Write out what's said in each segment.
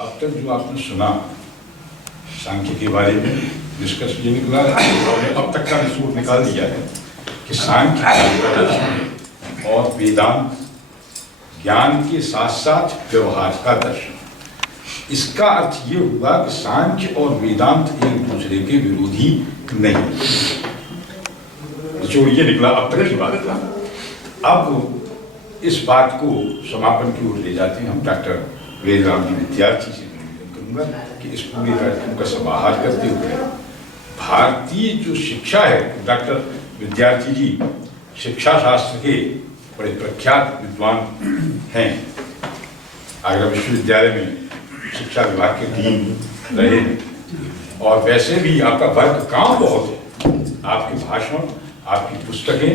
अब तक जो आपने सुना सांख्य के बारे में निष्कर्ष ये निकला, अब तक का निचोड़ निकाल दिया है कि सांख्य और वेदांत ज्ञान के साथ साथ व्यवहार का दर्शन। इसका अर्थ ये हुआ कि सांख्य और वेदांत एक दूसरे के विरोधी नहीं। निचोड़ ये निकला अब तक की बात का। अब इस बात को समापन की ओर ले जाते हैं हम डॉक्टर वेदराम जी विद्यार्थी से निवेदन करूंगा कि इस पूरे कार्यक्रम का समाहार करते हुए भारतीय जो शिक्षा है, डॉक्टर विद्यार्थी जी शिक्षा शास्त्र के बड़े प्रख्यात विद्वान हैं, आगरा विश्वविद्यालय में शिक्षा विभाग के डीन रहे हैं और वैसे भी आपका वर्क काम बहुत है, आपके भाषण, आपकी पुस्तकें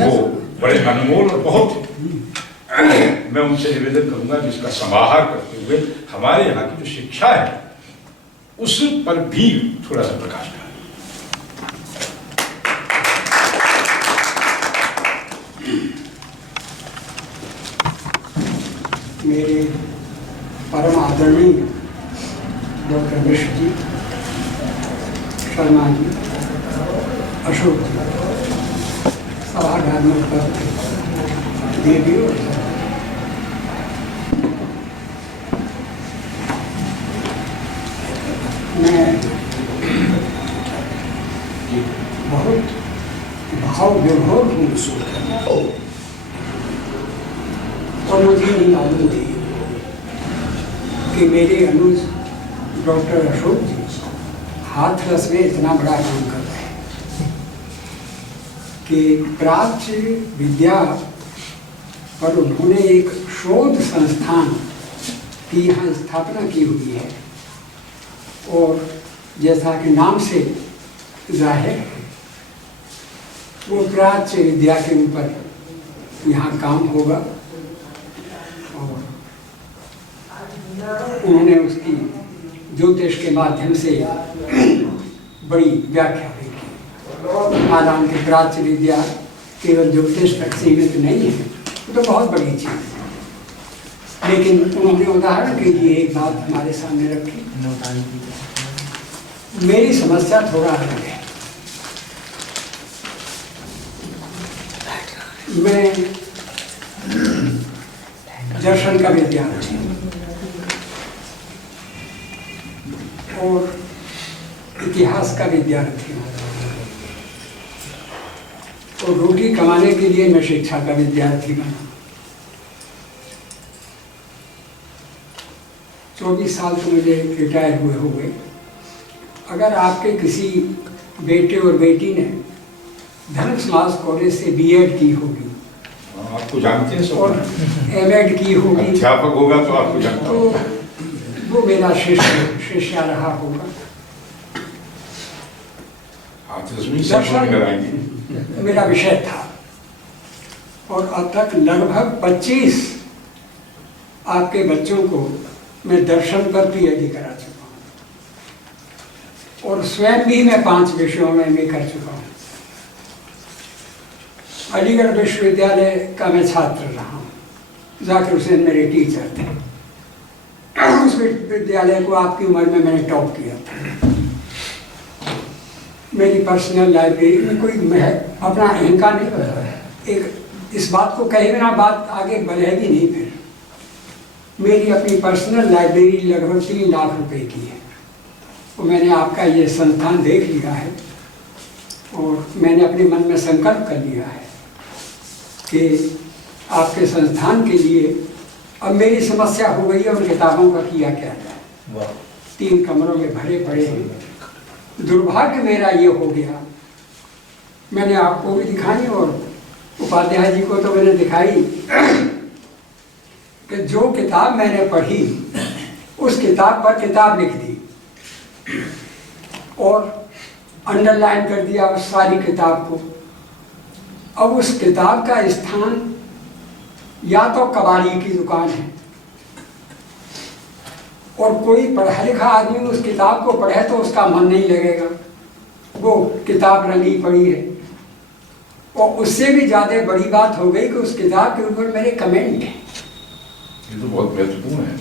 वो बड़े अनमोल और बहुत है। मैं उनसे निवेदन करूंगा कि इसका समाहार करते हुए हमारे यहाँ की जो शिक्षा है उस पर भी थोड़ा सा प्रकाश डालें। मेरे परम आदरणीय डॉक्टर मिश्र जी, शर्मा जी, अशोक जी, सभागार में उपस्थित देवी और मैं बहुत भाव विभोर हूँ और मुझे नहीं मालूम थी कि मेरे अनुज डॉक्टर अशोक जी हाथरस में इतना बड़ा काम कर रहे हैं कि प्राच्य विद्या पर उन्होंने एक शोध संस्थान की यहाँ स्थापना की हुई है और जैसा कि नाम से जाहिर है वो प्राच्य विद्या के ऊपर यहाँ काम होगा और उन्होंने उसकी ज्योतिष के माध्यम से बड़ी व्याख्या भी की। हालांकि प्राच्य विद्या केवल ज्योतिष तक सीमित नहीं है, वो तो बहुत बड़ी चीज़ है, लेकिन उन्होंने उदाहरण के लिए एक बात हमारे सामने रखी। मेरी समस्या थोड़ा अलग है। मैं दर्शन का विद्यार्थी और इतिहास का विद्यार्थी हूँ और रोटी कमाने के लिए मैं शिक्षा का विद्यार्थी बना। 24 साल तो मुझे रिटायर हुए हो गए। अगर आपके किसी बेटे और बेटी ने धर्म समाज कॉलेज से बीएड की होगी, आपको जानते हैं, और एमएड की होगी, अध्यापक होगा तो आपको जानते तो वो मेरा शिष्य रहा होगा। दर्शन मेरा विषय था और अब तक लगभग 25 आपके बच्चों को मैं दर्शन पर पीएचडी करा चुका हूँ और स्वयं भी मैं 5 विषयों में एमए कर चुका हूँ। अलीगढ़ विश्वविद्यालय का मैं छात्र रहा हूँ, जाकिर हुसैन मेरे टीचर थे। उस विद्यालय को आपकी उम्र में मैंने टॉप किया था। मेरी पर्सनल लाइब्रेरी में कोई मैं अपना अहंकार नहीं बता है, एक इस बात को कहे बिना बात आगे बढ़ेगी नहीं। फिर मेरी अपनी पर्सनल लाइब्रेरी लगभग 3 लाख रुपए की है और मैंने आपका ये संस्थान देख लिया है और मैंने अपने मन में संकल्प कर लिया है कि आपके संस्थान के लिए अब मेरी समस्या हो गई है उन किताबों का किया क्या जाए। 3 कमरों में भरे पड़े हैं। दुर्भाग्य मेरा ये हो गया, मैंने आपको भी दिखाई और उपाध्याय जी को तो मैंने दिखाई कि जो किताब मैंने पढ़ी उस किताब पर किताब लिख दी और अंडरलाइन कर दिया उस सारी किताब को। अब उस किताब का स्थान या तो कबाड़ी की दुकान है और कोई पढ़ा लिखा आदमी उस किताब को पढ़े तो उसका मन नहीं लगेगा, वो किताब रंगी पड़ी है। और उससे भी ज़्यादा बड़ी बात हो गई कि उस किताब के ऊपर मेरे कमेंट हैं। ये तो बहुत महत्वपूर्ण है।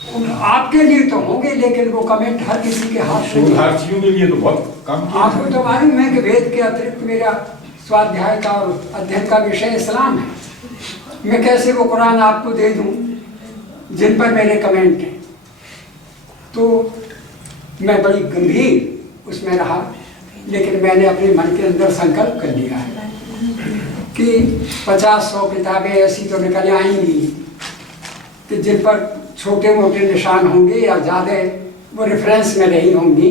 आपके लिए तो होंगे, लेकिन वो कमेंट हर किसी के हाथ में नहीं। शोधार्थियों के लिए तो बहुत काम किया। आपको तो मालूम है कि वेद के अतिरिक्त मेरा स्वाध्याय का और अध्ययन का विषय इस्लाम है। मैं कैसे वो कुरान आपको दे दूं जिन पर मेरे कमेंट हैं? तो मैं बड़ी गंभीर उसमें रहा, लेकिन मैंने अपने मन के अंदर संकल्प कर लिया है कि 50-100 किताबें ऐसी तो निकल आएंगी कि जिन पर छोटे मोटे निशान होंगे या ज़्यादा वो रेफरेंस में नहीं होंगी।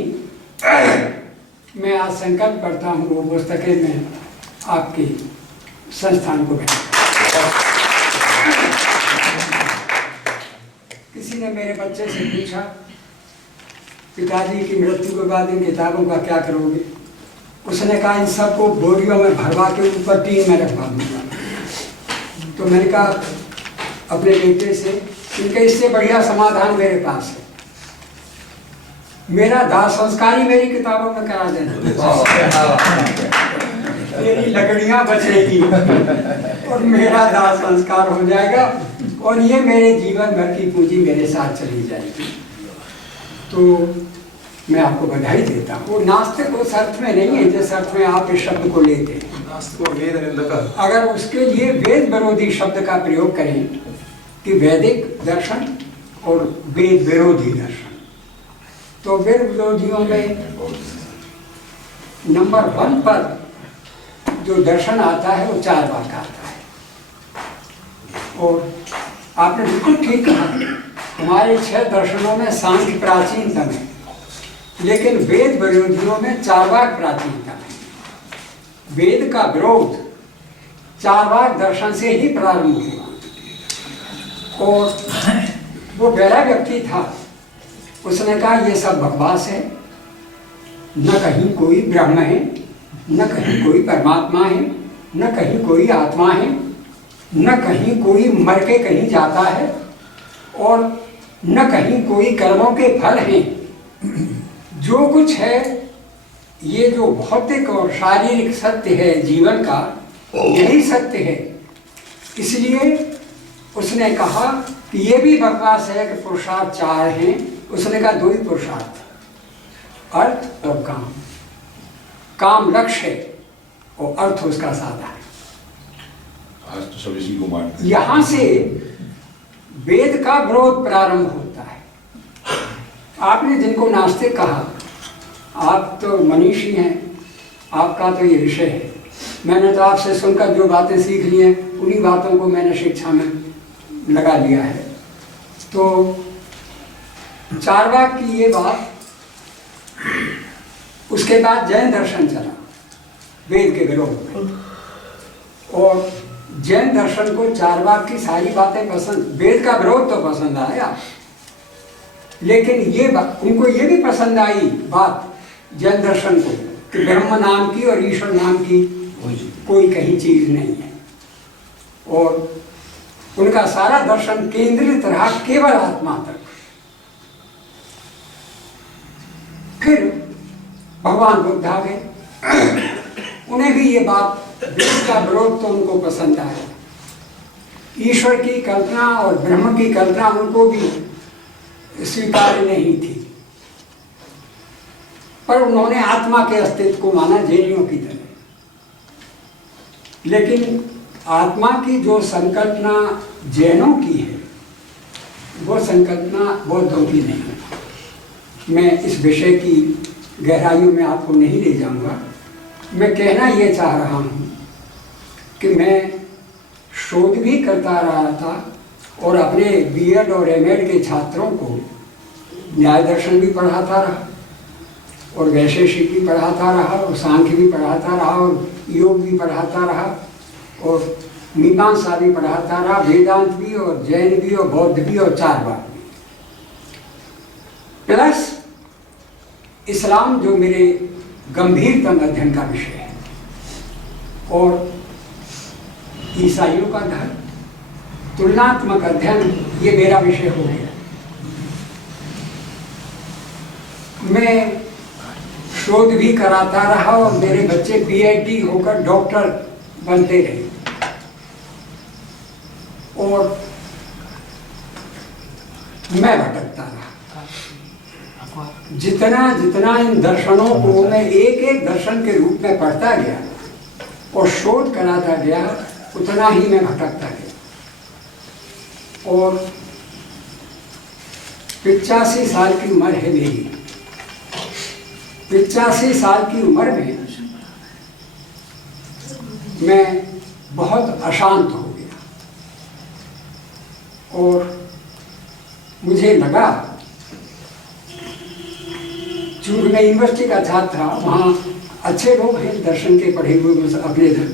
मैं आज संकल्प करता हूँ वो पुस्तकें मैं आपके संस्थान को भेज। किसी ने मेरे बच्चे से पूछा, पिताजी की मृत्यु के बाद इन किताबों का क्या करोगे? उसने कहा इन सबको बोरियों में भरवा के ऊपर टीन में रखवा दूंगा। तो मैंने कहा अपने बेटे से, इनके इससे बढ़िया समाधान मेरे पास है, मेरा दाह संस्कार ही मेरी किताबों में करा देना, मेरी लकड़ियां बचेगी और मेरा दाह संस्कार हो जाएगा और ये मेरे जीवन भर की पूंजी मेरे साथ चली जाएगी। तो मैं आपको बधाई देता हूँ। नास्तिक उस अर्थ में नहीं है जिस अर्थ में आप इस शब्द को लेते हैं। अगर उसके लिए वेद विरोधी शब्द का प्रयोग करें कि वैदिक दर्शन और वेद विरोधी दर्शन, तो वेद विरोधियों में नंबर 1 पर जो दर्शन आता है वो चार्वाक आता है। और आपने बिल्कुल ठीक कहा, हमारे 6 दर्शनों में सांख्य प्राचीनतम है, लेकिन वेद विरोधियों में चार्वाक प्राचीनतम है। वेद का विरोध चार्वाक दर्शन से ही प्रारंभ हुआ और वो पहला व्यक्ति था, उसने कहा ये सब बकवास है, न कहीं कोई ब्रह्म है, न कहीं कोई परमात्मा है, न कहीं कोई आत्मा है, न कहीं कोई मर के कहीं जाता है और न कहीं कोई कर्मों के फल हैं। जो कुछ है ये जो भौतिक और शारीरिक सत्य है जीवन का, यही सत्य है। इसलिए उसने कहा कि ये भी बकवास है कि पुरुषार्थ 4 हैं। उसने कहा 2 ही पुरुषार्थ, अर्थ और काम। काम लक्ष्य है और अर्थ उसका साधन है। आज तो सब इसी को मानते हैं। यहाँ से वेद का विरोध प्रारंभ होता है। आपने जिनको नास्तिक कहा, आप तो मनीषी हैं, आपका तो ये विषय है। मैंने तो आपसे सुनकर जो बातें सीख ली हैं उन्हीं बातों को मैंने शिक्षा में लगा लिया है। तो चार्वाक की ये बात, उसके बाद जैन दर्शन चला वेद के विरोध में, और जैन दर्शन को चार्वाक की सारी बातें पसंद, वेद का विरोध तो पसंद आया, लेकिन ये उनको ये भी पसंद आई बात जैन दर्शन को कि ब्रह्म नाम की और ईश्वर नाम की कोई कहीं चीज नहीं है, और उनका सारा दर्शन केंद्रित रहा केवल आत्मा तक। फिर भगवान बुद्ध आ गए, उन्हें भी ये बात, वेद का विरोध तो उनको पसंद आया, ईश्वर की कल्पना और ब्रह्म की कल्पना उनको भी स्वीकार्य नहीं थी, पर उन्होंने आत्मा के अस्तित्व को माना जैनियों की तरह। लेकिन आत्मा की जो संकल्पना जैनों की है वो संकल्पना बौद्धों की नहीं है। मैं इस विषय की गहराइयों में आपको नहीं ले जाऊंगा। मैं कहना ये चाह रहा हूँ कि मैं शोध भी करता रहा था और अपने बीएड और एमएड के छात्रों को न्याय दर्शन भी पढ़ाता रहा और वैशेषिक भी पढ़ाता रहा और सांख्य भी पढ़ाता रहा और योग भी पढ़ाता रहा और मीमांसा भी पढ़ाता रहा, वेदांत भी और जैन भी और बौद्ध भी और चार्वाक भी, प्लस इस्लाम जो मेरे गंभीरतम अध्ययन का विषय है, और ईसाइयों का धर्म, तुलनात्मक अध्ययन ये मेरा विषय हो गया। मैं शोध भी कराता रहा और मेरे बच्चे पीएचडी होकर डॉक्टर बनते रहे, और मैं भटक जितना जितना इन दर्शनों को मैं एक एक दर्शन के रूप में पढ़ता गया और शोध कराता गया, उतना ही मैं भटकता गया। और 85 साल की उम्र है मेरी। 85 साल की उम्र में मैं बहुत अशांत हो गया और मुझे लगा, चूंकि मैं यूनिवर्सिटी का छात्र था, वहाँ अच्छे लोग हैं दर्शन के पढ़े हुए अपने धर्म।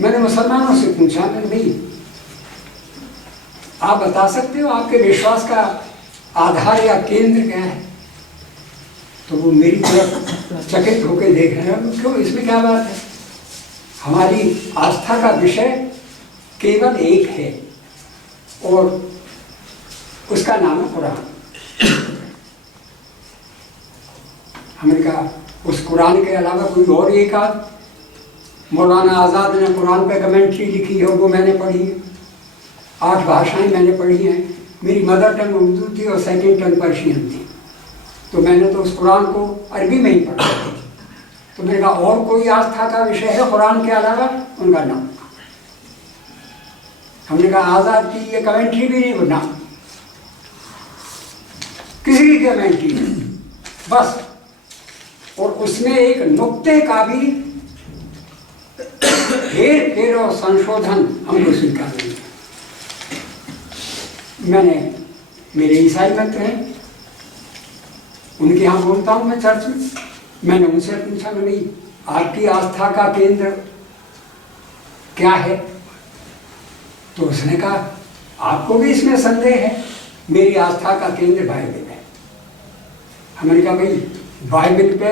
मैंने मुसलमानों से पूछा, मैंने भाई आप बता सकते हो आपके विश्वास का आधार या केंद्र क्या है? तो वो मेरी तरफ चकित होकर देख रहे हैं, क्यों, इसमें क्या बात है? हमारी आस्था का विषय केवल एक है और उसका नाम है कुरान। हमने कहा उस कुरान के अलावा कोई और एक आध, मौलाना आज़ाद ने कुरान पे कमेंट्री लिखी है, वो मैंने पढ़ी है। 8 भाषाएं मैंने पढ़ी हैं। मेरी मदर टंग उर्दू थी और सेकंड टंग पर्शियन थी, तो मैंने तो उस कुरान को अरबी में ही पढ़ा। तो मैंने कहा और कोई आस्था का विषय है कुरान के अलावा? उनका नाम। हमने कहा आज़ाद की ये कमेंट्री भी नहीं बना, किसी की कमेंट्री नहीं, बस। और उसमें एक नुक्ते का भी हेर फेर और संशोधन हमको स्वीकार नहीं। मैंने, मेरे ईसाई मित्र हैं, उनके यहाँ बोलता हूँ मैं चर्च में, मैंने उनसे पूछा, मैंने आपकी आस्था का केंद्र क्या है? तो उसने कहा आपको भी इसमें संदेह है? मेरी आस्था का केंद्र बाइबल है। हमने कहा भाई बाइबल पे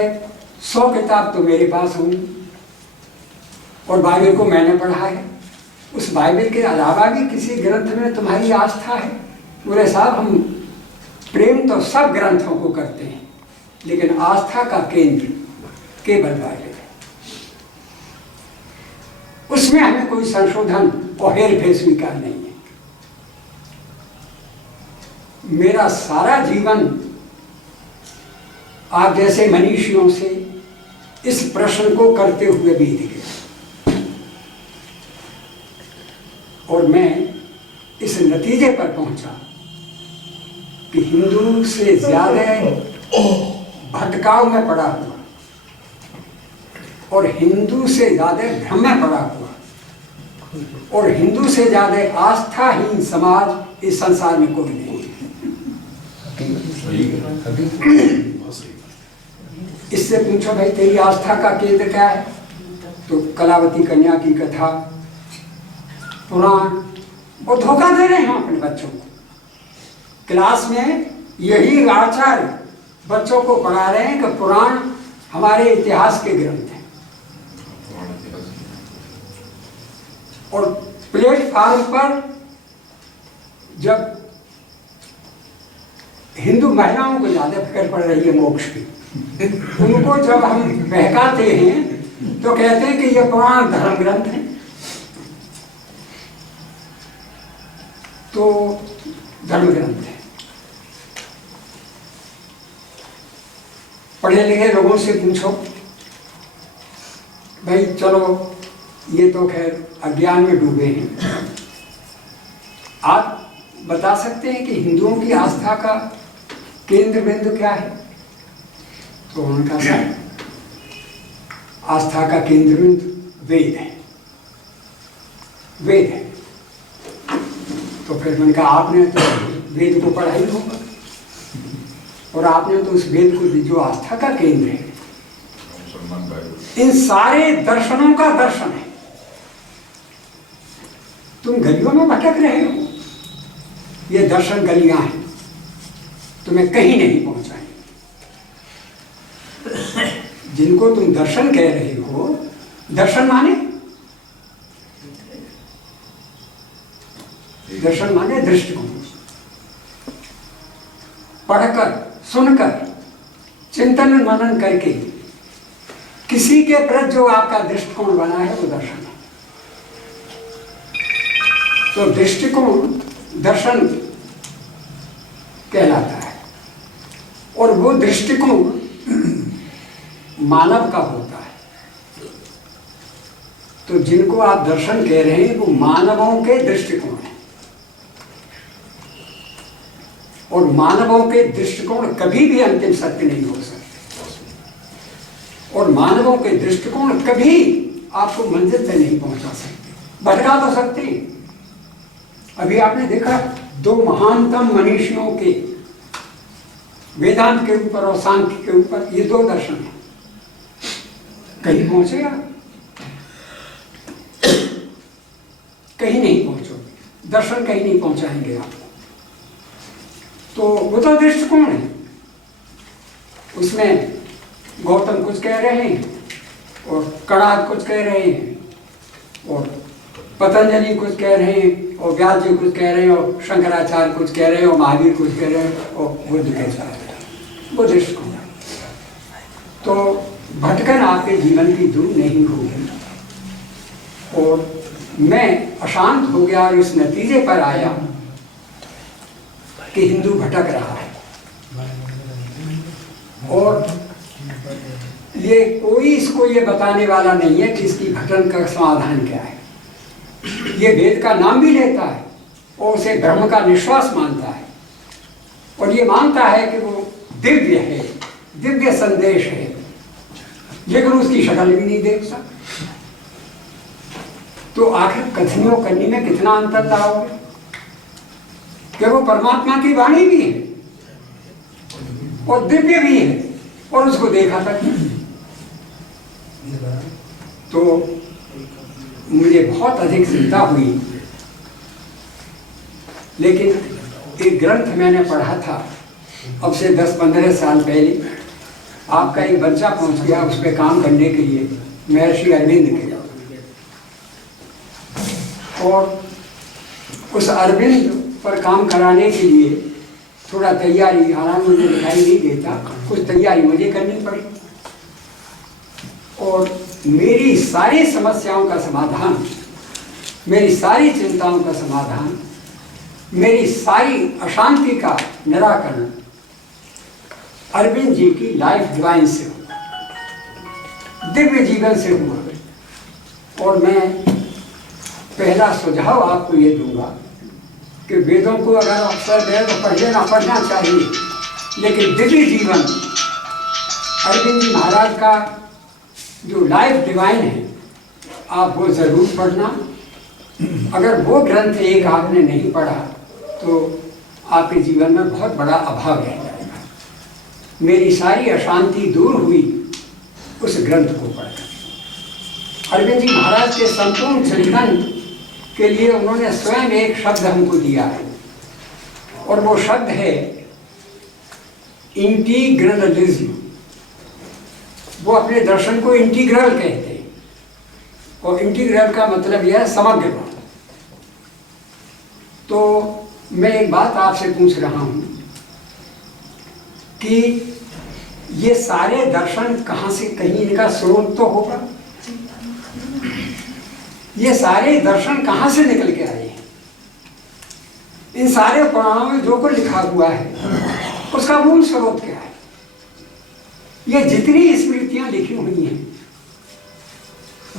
100 किताब तो मेरे पास होंगी और बाइबल को मैंने पढ़ा है। उस बाइबल के अलावा भी किसी ग्रंथ में तुम्हारी आस्था है? बोले साहब हम प्रेम तो सब ग्रंथों को करते हैं, लेकिन आस्था का केंद्र केवल बाइबल है। उसमें हमें कोई संशोधन और हेरफेर स्वीकार नहीं है। मेरा सारा जीवन आप जैसे मनीषियों से इस प्रश्न को करते हुए बीत गया और मैं इस नतीजे पर पहुंचा कि हिंदू से ज्यादा भटकाव में पड़ा हुआ और हिंदू से ज्यादा भ्रम में पड़ा हुआ और हिंदू से ज्यादा आस्थाहीन समाज इस संसार में कोई नहीं है। इससे पूछो भाई तेरी आस्था का केंद्र क्या है? तो कलावती कन्या की कथा, पुराण, और धोखा दे रहे हैं अपने बच्चों को। क्लास में यही आचार्य बच्चों को पढ़ा रहे हैं कि पुराण हमारे इतिहास के ग्रंथ हैं और प्लेटफार्म पर जब हिंदू महिलाओं को ज्यादा फिक्र पड़ रही है मोक्ष की, उनको जब हम बहकाते हैं तो कहते हैं कि ये पुराण धर्म ग्रंथ है। तो धर्म ग्रंथ है। पढ़े लिखे लोगों से पूछो भाई, चलो ये तो खैर अज्ञान में डूबे हैं, आप बता सकते हैं कि हिंदुओं की आस्था का केंद्र बिंदु क्या है? तो उनका सर आस्था का केंद्र बिंदु वेद है, वेद है। तो फिर मैंने कहा आपने तो वेद को पढ़ा ही होगा और आपने तो उस वेद को जो आस्था का केंद्र है, इन सारे दर्शनों का दर्शन है। तुम गलियों में भटक रहे हो, ये दर्शन गलियां हैं, तुम्हें कहीं नहीं पहुंचाएंगे। जिनको तुम दर्शन कह रहे हो, दर्शन माने, दर्शन माने दृष्टिकोण। पढ़कर, सुनकर, चिंतन मनन करके किसी के प्रति जो आपका दृष्टिकोण बना है वो दर्शन है। तो दृष्टिकोण दर्शन कहलाता है और वो दृष्टिकोण मानव का होता है। तो जिनको आप दर्शन कह रहे हैं वो मानवों के दृष्टिकोण है, और मानवों के दृष्टिकोण कभी भी अंतिम सत्य नहीं हो सकते, और मानवों के दृष्टिकोण कभी आपको मंजिल पे नहीं पहुंचा सकते, भटका तो सकते हैं। अभी आपने देखा 2 महानतम मनीषियों के, वेदांत के ऊपर और सांख्य के ऊपर, ये 2 दर्शन हैं, कहीं पहुंचेगा? कहीं नहीं पहुंचोगे, दर्शन कहीं नहीं पहुंचाएंगे आपको। तो वो तो दृष्टिकोण है, उसमें गौतम कुछ कह रहे हैं और कणाद कुछ कह रहे हैं और पतंजलि कुछ कह रहे हैं और व्यास जी कुछ कह रहे हैं और शंकराचार्य कुछ कह रहे हैं और महावीर कुछ कह रहे हैं और बुद्ध कह रहे हैं, वो दृष्टिकोण है। तो भटकन आपके जीवन की दूर नहीं होगी। और मैं अशांत हो गया और इस नतीजे पर आया कि हिंदू भटक रहा है, और ये कोई इसको ये बताने वाला नहीं है कि इसकी भटकन का समाधान क्या है। ये वेद का नाम भी लेता है और उसे ब्रह्म का निश्वास मानता है, और ये मानता है कि वो दिव्य है, दिव्य संदेश है, लेकिन उसकी शक्ल भी नहीं देख सकता। तो आखिर कथनियों करने में कितना अंतर लाओगे कि वो परमात्मा की वाणी भी है और दिव्य भी है और उसको देखा तक नहीं। तो मुझे बहुत अधिक चिंता हुई, लेकिन एक ग्रंथ मैंने पढ़ा था अब से 10-15 साल पहले, आपका एक बच्चा पहुंच गया उस पर काम करने के लिए, महर्षि अरविंद के, और उस अरविंद पर काम कराने के लिए थोड़ा तैयारी, हालांकि मुझे दिखाई नहीं देता, कुछ तैयारी मुझे करनी पड़ी, और मेरी सारी समस्याओं का समाधान, मेरी सारी चिंताओं का समाधान, मेरी सारी अशांति का निराकरण अरविंद जी की लाइफ डिवाइन से हुआ, दिव्य जीवन से हुआ। और मैं पहला सुझाव आपको ये दूंगा कि वेदों को अगर अवसर दें तो पढ़ना चाहिए, लेकिन दिव्य जीवन अरविंद जी महाराज का जो लाइफ डिवाइन है, आप वो ज़रूर पढ़ना। अगर वो ग्रंथ एक आपने नहीं पढ़ा तो आपके जीवन में बहुत बड़ा अभाव रह जाएगा। मेरी सारी अशांति दूर हुई उस ग्रंथ को पढ़कर। अरविंद जी महाराज के संपूर्ण चिंतन के लिए उन्होंने स्वयं एक शब्द हमको दिया है, और वो शब्द है इंटीग्रलिज्म। वो अपने दर्शन को इंटीग्रल कहते हैं, और इंटीग्रल का मतलब यह है समग्र। तो मैं एक बात आपसे पूछ रहा हूं कि ये सारे दर्शन कहां से, कहीं इनका स्रोत तो होगा। ये सारे दर्शन कहां से निकल के आए हैं? इन सारे पुराणों में जो कुछ लिखा हुआ है उसका मूल स्रोत क्या है? ये जितनी स्मृतियां लिखी हुई हैं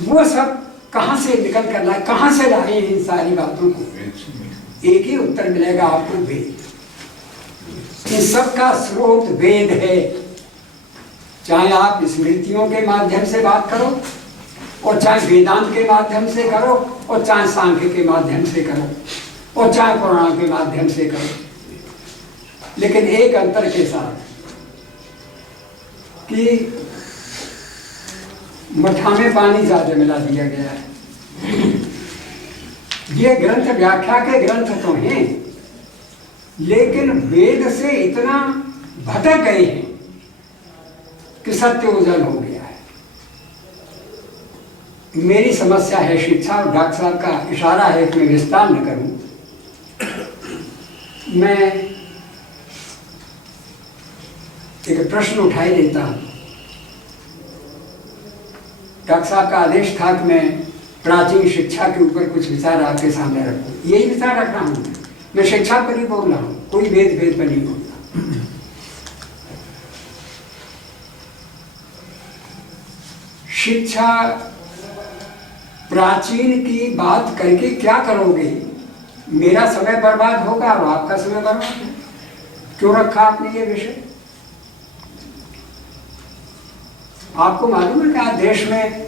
वो सब कहां से निकल कर लाए, कहां से लाए इन सारी बातों को? एक ही उत्तर मिलेगा आपको, वेद। इन सब का स्रोत वेद है। चाहे आप स्मृतियों के माध्यम से बात करो, और चाहे वेदांत के माध्यम से करो, और चाहे सांख्य के माध्यम से करो, और चाहे पुराण के माध्यम से करो, लेकिन एक अंतर के साथ कि मठा में पानी ज्यादा मिला दिया गया है। ये ग्रंथ व्याख्या के ग्रंथ तो हैं, लेकिन वेद से इतना भटक गए हैं कि सत्य ओझल हो गया है। मेरी समस्या है शिक्षा, और डॉक्टर साहब का इशारा है कि मैं विस्तार न करूं। मैं एक प्रश्न उठाई देता हूं। डॉक्टर साहब का आदेश था कि मैं प्राचीन शिक्षा के ऊपर कुछ विचार आपके सामने रखूं। यही विचार रख रहा हूं। मैं शिक्षा पर ही बोल रहा हूं, कोई वेद पर नहीं बोल रहा। शिक्षा प्राचीन की बात करके क्या करोगे? मेरा समय बर्बाद होगा और आपका समय बर्बाद होगा। क्यों रखा आपने ये विषय? आपको मालूम है कि आज देश में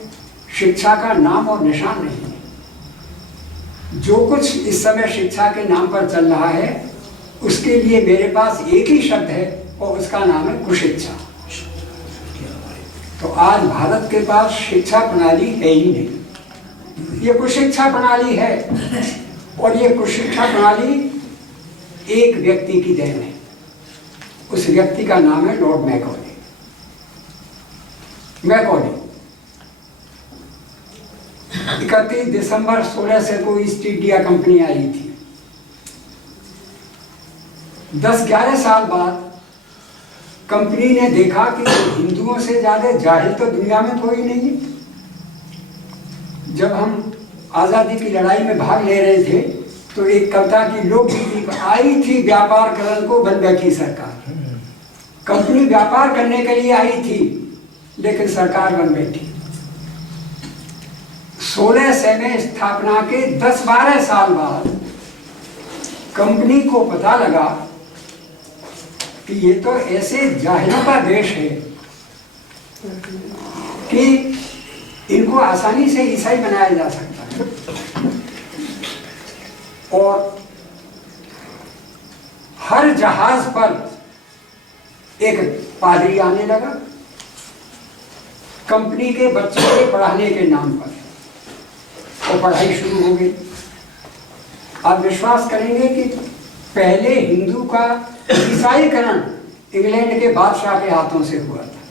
शिक्षा का नाम और निशान नहीं है। जो कुछ इस समय शिक्षा के नाम पर चल रहा है उसके लिए मेरे पास एक ही शब्द है और उसका नाम है कुशिक्षा। तो आज भारत के पास शिक्षा प्रणाली है ही नहीं, ये कुशिक्षा प्रणाली है। और ये कुशिक्षा प्रणाली एक व्यक्ति की देन है। उस व्यक्ति का नाम है लॉर्ड मैकॉले। 31 दिसंबर 1600 को ईस्ट इंडिया कंपनी आई थी। 10-11 साल बाद कंपनी ने देखा कि हिंदुओं से ज्यादा जाहिल तो दुनिया में कोई नहीं है। जब हम आजादी की लड़ाई में भाग ले रहे थे तो एक कविता की लोकगीत आई थी, व्यापार करने को बन बैठी सरकार। कंपनी व्यापार करने के लिए आई थी लेकिन सरकार बन बैठी। 1600 में स्थापना के 10-12 साल बाद कंपनी को पता लगा कि ये तो ऐसे जाहिलों का देश है कि इनको आसानी से ईसाई बनाया जा सकता है। और हर जहाज पर एक पादरी आने लगा कंपनी के बच्चों के पढ़ाने के नाम पर, और पढ़ाई शुरू हो गई। आप विश्वास करेंगे कि पहले हिंदू का ईसाईकरण इंग्लैंड के बादशाह के हाथों से हुआ था।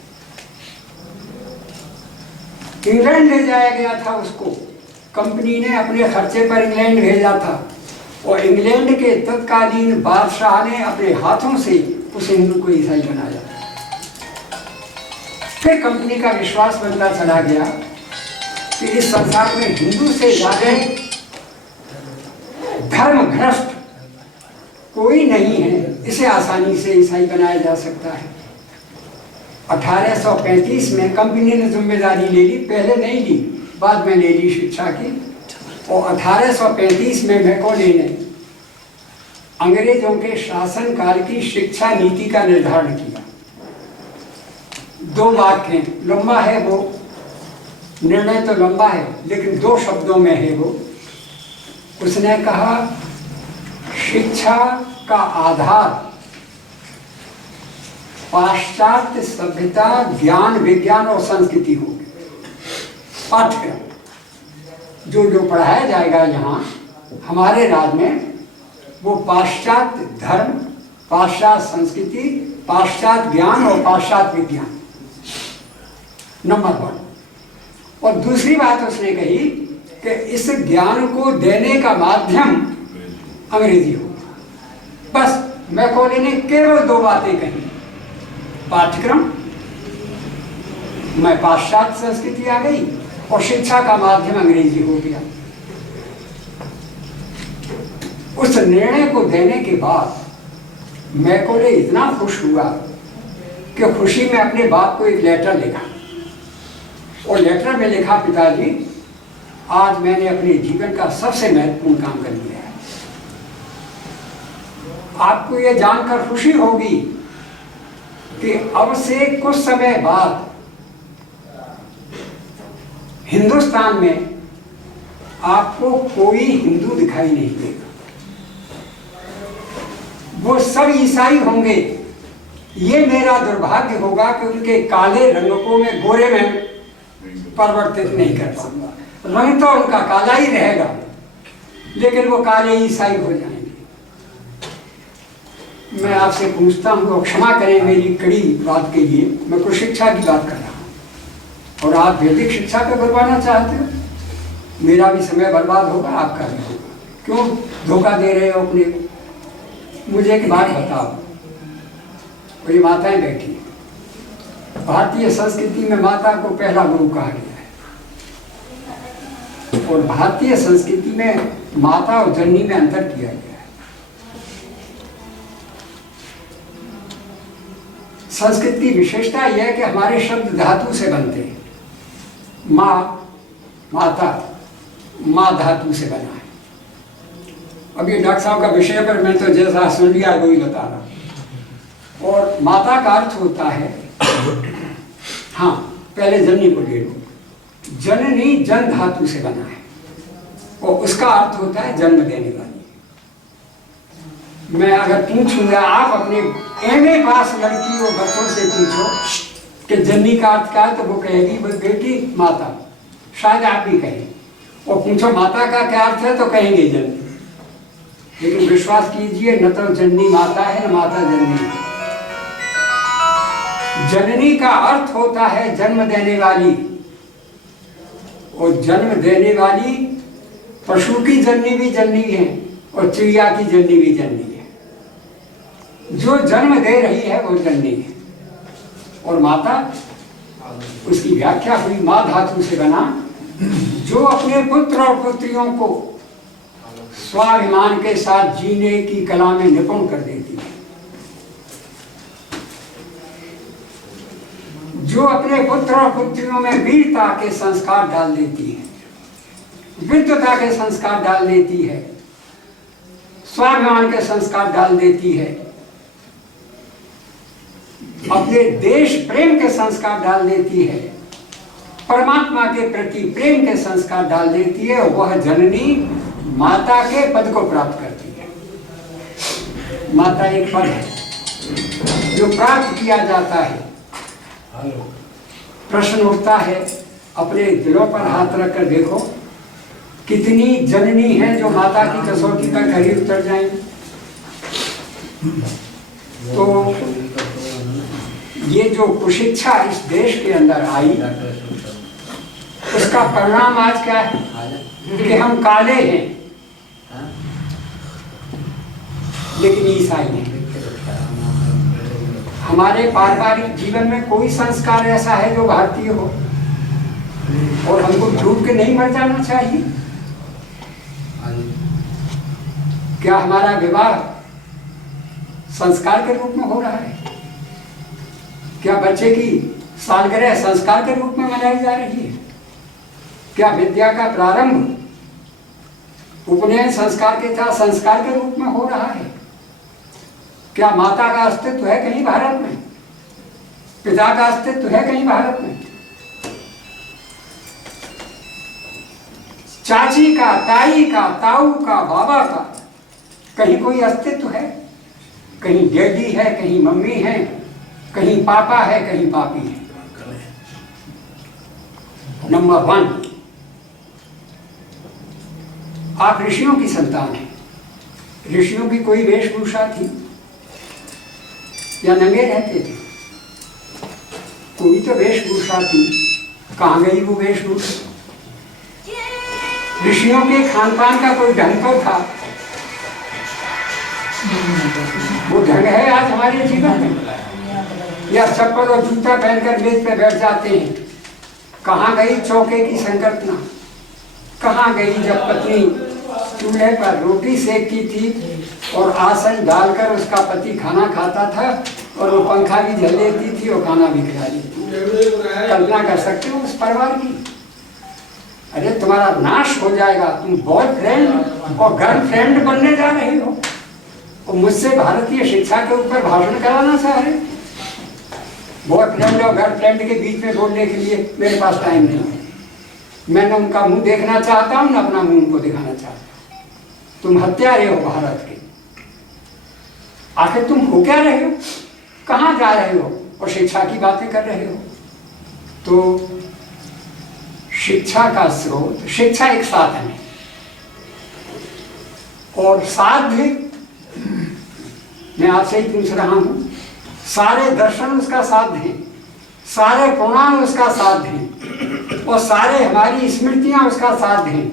इंग्लैंड ले जाया गया था उसको, कंपनी ने अपने खर्चे पर इंग्लैंड भेजा था और इंग्लैंड के तत्कालीन बादशाह ने अपने हाथों से उस हिंदू को ईसाई बनाया। फिर कंपनी का विश्वास बनता चला गया कि इस संसार में हिंदू से ज्यादा धर्मभ्रष्ट कोई नहीं है, इसे आसानी से ईसाई बनाया जा सकता है। 1835 में कंपनी ने जिम्मेदारी ले ली, पहले नहीं ली, बाद में ले ली शिक्षा की। और 1835 में मैकॉले ने अंग्रेजों के शासनकाल की शिक्षा नीति का निर्धारण किया। 2 वाक्य, लंबा है वो निर्णय, तो लंबा है लेकिन 2 शब्दों में है वो। उसने कहा शिक्षा का आधार पाश्चात्य सभ्यता, ज्ञान, विज्ञान और संस्कृति होगी। पाठ्यक्रम जो पढ़ाया जाएगा यहाँ हमारे राज्य में वो पाश्चात्य धर्म, पाश्चात्य संस्कृति, पाश्चात्य ज्ञान और पाश्चात्य विज्ञान, नंबर 1। और दूसरी बात उसने कही कि इस ज्ञान को देने का माध्यम अंग्रेजी होगा। बस मैकॉले ने केवल 2 बातें कही, पाठ्यक्रम में पाश्चात्य संस्कृति आ गई और शिक्षा का माध्यम अंग्रेजी हो गया। उस निर्णय को देने के बाद मैकॉले इतना खुश हुआ कि खुशी में अपने बाप को एक लेटर लिखा और लेटर में लिखा, पिताजी आज मैंने अपने जीवन का सबसे महत्वपूर्ण काम कर लिया है। आपको यह जानकर खुशी होगी कि अब से कुछ समय बाद हिंदुस्तान में आपको कोई हिंदू दिखाई नहीं देगा, वो सब ईसाई होंगे। ये मेरा दुर्भाग्य होगा कि उनके काले रंगों में गोरे में परिवर्तित नहीं कर पाऊंगा। रंग तो उनका काला ही रहेगा लेकिन वो काले ईसाई हो जाएंगे। मैं आपसे पूछता हूँ और क्षमा करें मेरी कड़ी बात के लिए, मैं कुछ शिक्षा की बात कर रहा हूँ और आप वैदिक शिक्षा पे करवाना चाहते हो। मेरा भी समय बर्बाद होगा, आपका भी होगा। क्यों धोखा दे रहे हो अपने को? मुझे एक बात बताओ, कोई माताएं बैठी हैं, भारतीय संस्कृति में माता को पहला गुरु कहा गया है और भारतीय संस्कृति में माता और जननी में अंतर किया गया है। संस्कृत की विशेषता यह है कि हमारे शब्द धातु से बनते हैं माँ, माता, माँ धातु से बना है। अब ये डॉक्टर साहब का विषय पर मैं तो जैसा सुन लिया वही बता रहा। और माता का अर्थ होता है, हाँ पहले जननी को ले लो, जननी जन धातु से बना है और उसका अर्थ होता है जन्म देने वाली। मैं अगर पूछूंगा, आप अपने एमए पास लड़की और बच्चों से पूछो कि जननी का अर्थ क्या है, तो वो कहेगी बेटी माता, शायद आप भी कहें। और पूछो माता का क्या अर्थ है, तो कहेंगे जननी। लेकिन विश्वास कीजिए, न तो जननी माता है न माता जननी है। जननी का अर्थ होता है जन्म देने वाली, और जन्म देने वाली पशु की जननी भी जननी है और चिड़िया की जननी भी जननी है। जो जन्म दे रही है वो जननी है। और माता, उसकी व्याख्या हुई माँ धातु से बना, जो अपने पुत्र और पुत्रियों को स्वाभिमान के साथ जीने की कला में निपुण कर देती है, जो अपने पुत्र और पुत्रियों में वीरता के संस्कार डाल देती है, विद्वता के संस्कार डाल देती है, स्वाभिमान के संस्कार डाल देती है, अपने देश प्रेम के संस्कार डाल देती है, परमात्मा के प्रति प्रेम के संस्कार डाल देती है। वह जननी माता के पद को प्राप्त करती है। माता एक पद है जो प्राप्त किया जाता है। प्रश्न उठता है, अपने दिलों पर हाथ रखकर देखो, कितनी जननी है जो माता की कसौटी पर खरी उतर जाएंगी। तो ये जो कुशिक्षा इस देश के अंदर आई, उसका परिणाम आज क्या है कि हम काले हैं लेकिन ईसाई हैं। हमारे पारिवारिक जीवन में कोई संस्कार ऐसा है जो भारतीय हो, और हमको डूब के नहीं मर जाना चाहिए। क्या हमारा विवाह संस्कार के रूप में हो रहा है? क्या बच्चे की सालगिरह संस्कार के रूप में मनाई जा रही है? क्या विद्या का प्रारंभ उपनयन संस्कार के साथ संस्कार के रूप में हो रहा है? क्या माता का अस्तित्व है कहीं भारत में? पिता का अस्तित्व है कहीं भारत में? चाची का, ताई का, ताऊ का, बाबा का कहीं कोई अस्तित्व है? कहीं डैडी है, कहीं मम्मी है, कहीं पापा है, कहीं पापी है। नंबर 1, आप ऋषियों की संतान हैं। ऋषियों की कोई वेशभूषा थी या नंगे रहते थे? कोई तो वेशभूषा थी। कहाँ गई वो वेशभूषा? ऋषियों के खान पान का कोई ढंग तो था। वो ढंग है आज हमारे जीवन में? या चप्पल और जूता पहनकर मेज पे बैठ जाते हैं? कहाँ गई चौके की संकल्पना? कहाँ गई जब पत्नी चूल्हे पर रोटी सेकती थी और आसन डालकर उसका पति खाना खाता था और वो पंखा भी झल लेती थी और खाना भी खिला लेती थी? कल्पना कर सकते हो उस परिवार की? अरे तुम्हारा नाश हो जाएगा। तुम बॉयफ्रेंड और गर्लफ्रेंड बनने जा रही हो और मुझसे भारतीय शिक्षा के ऊपर भाषण कराना चाह रहे। बॉयफ्रेंड और गर्लफ्रेंड के बीच में बोलने के लिए मेरे पास टाइम नहीं है। मैं न उनका मुंह देखना चाहता हूँ, न अपना मुंह उनको दिखाना चाहता हूँ। तुम हत्यारे हो भारत के। आखिर तुम हो क्या रहे हो? कहाँ जा रहे हो? और शिक्षा की बातें कर रहे हो। तो शिक्षा का स्रोत, शिक्षा एक साधन है और साध्य, मैं आपसे ही पूछ रहा हूं, सारे दर्शन उसका साध्य है, सारे पुराण उसका साध्य है और सारे हमारी स्मृतियां उसका साध्य हैं।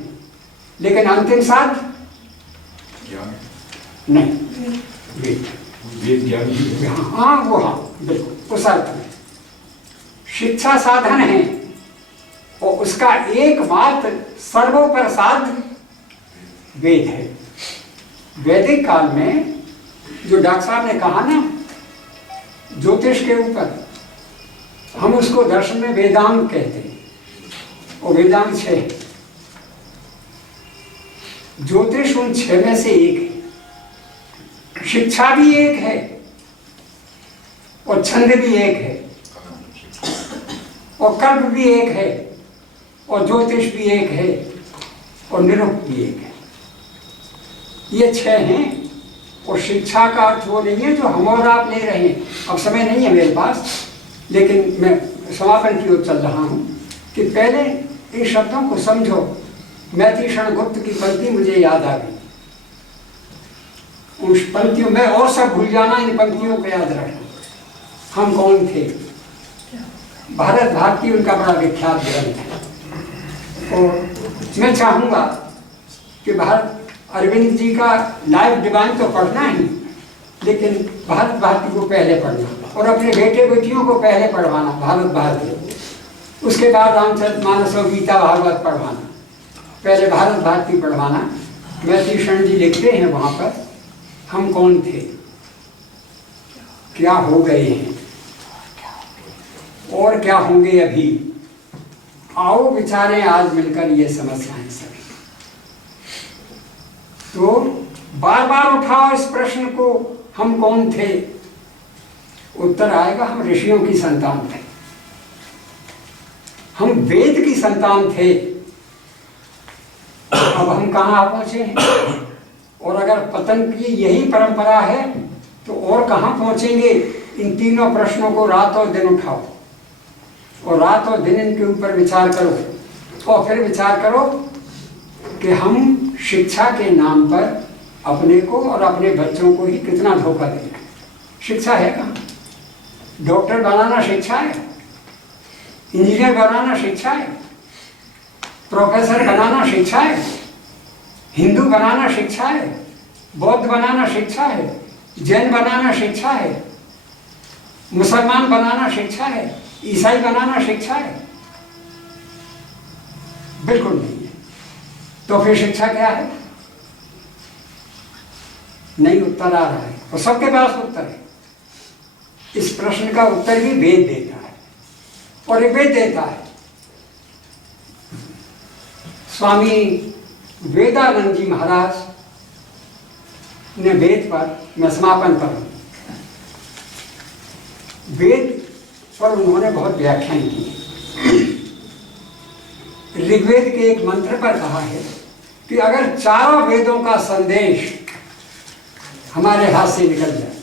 लेकिन अंतिम साध्य नहीं, वेद ज्ञान। हाँ वो, हाँ बिल्कुल उस अर्थ में शिक्षा साधन है और उसका एकमात्र सर्वोपरि वेद है। वैदिक काल में जो डॉक्टर साहब ने कहा ना ज्योतिष के ऊपर, हम उसको दर्शन में वेदांग कहते हैं। और वेदांत 6 है। ज्योतिष उन 6 में से एक है, शिक्षा भी एक है और छंद भी एक है और कल्प भी एक है और ज्योतिष भी एक है और निरुक्त भी एक है। ये 6 हैं। और शिक्षा का अर्थ वो नहीं है जो हम और आप ले रहे हैं। अब समय नहीं है मेरे पास, लेकिन मैं समापन की ओर चल रहा हूँ कि पहले इन शब्दों को समझो। मैथिषण गुप्त की पंक्ति मुझे याद आ गई। उन पंक्तियों में और सब भूल जाना, इन पंक्तियों को याद रखना। हम कौन थे? भारत भारती उनका बड़ा विख्यात ग्रंथ है। और मैं चाहूँगा कि भारत अरविंद जी का लाइव डिवाइन तो पढ़ना ही, लेकिन भारत भारती को पहले पढ़ना और अपने बेटे बेटियों को पहले पढ़वाना भारत भारती, उसके बाद रामचरित मानस और गीता भागवत पढ़वाना, पहले भारत भारती पढ़वाना। मैथिषण जी लिखते हैं वहाँ पर, हम कौन थे, क्या हो गए हैं और क्या होंगे अभी। आओ विचारें आज मिलकर ये समस्याएं सभी। तो बार बार उठाओ इस प्रश्न को, हम कौन थे। उत्तर आएगा, हम ऋषियों की संतान थे, हम वेद की संतान थे। अब हम कहाँ पहुंचे हैं? और अगर पतन की यही परंपरा है तो और कहाँ पहुंचेंगे। इन तीनों प्रश्नों को रात और दिन उठाओ और रात और दिन इनके ऊपर विचार करो और फिर विचार करो कि हम शिक्षा के नाम पर अपने को और अपने बच्चों को ही कितना धोखा दे रहे हैं। शिक्षा है कहाँ? डॉक्टर बनाना शिक्षा है, इंजीनियर बनाना शिक्षा है, प्रोफेसर बनाना शिक्षा है, हिंदू बनाना शिक्षा है, बौद्ध बनाना शिक्षा है, जैन बनाना शिक्षा है, मुसलमान बनाना शिक्षा है, ईसाई बनाना शिक्षा है? बिल्कुल नहीं है। तो फिर शिक्षा क्या है? नहीं उत्तर आ रहा है और सबके पास उत्तर है। इस प्रश्न का उत्तर भी वेद देता है और एक वेद देता है। स्वामी वेदानंद जी महाराज ने वेद पर, मैं समापन करूं, वेद पर उन्होंने बहुत व्याख्यान की। ऋग्वेद के एक मंत्र पर कहा है कि अगर चारों वेदों का संदेश हमारे हाथ से निकल जाए